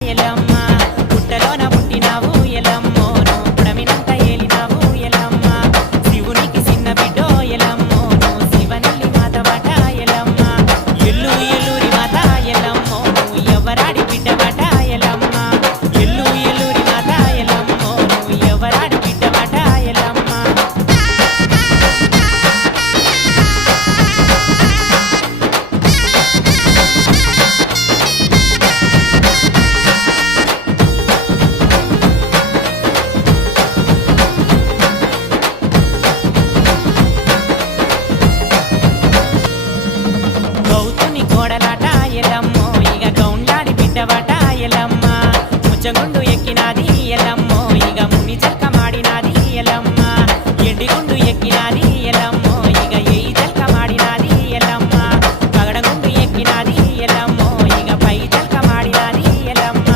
ఎలమ్మ పుట్టలోన పుట్టినావు ఎలమ్మో నువ్వు పుడమినంత ఏలినావు ఎలమ్మ శివునికి చిన్న బిడ్డో ఎలమ్మో నువ్వు శివనెల్లి మాతవట ఎలమ్మ ఎల్లు ఎల్లూరి మాత ఎలమ్మో నువ్వు ఎవరాడి బిడ్డవట ఎలమ్మ ఎల్లు ఎల్లూరి మాత ఎలమ్మో నువ్వు ఎవరాడి బిడ్డవట ఎలమ్మ గౌతుని కోడలాట ఎలమ్మో ఇక గౌండ్లాడి బిడ్డవట ఎలమ్మ ముచ్చగుండ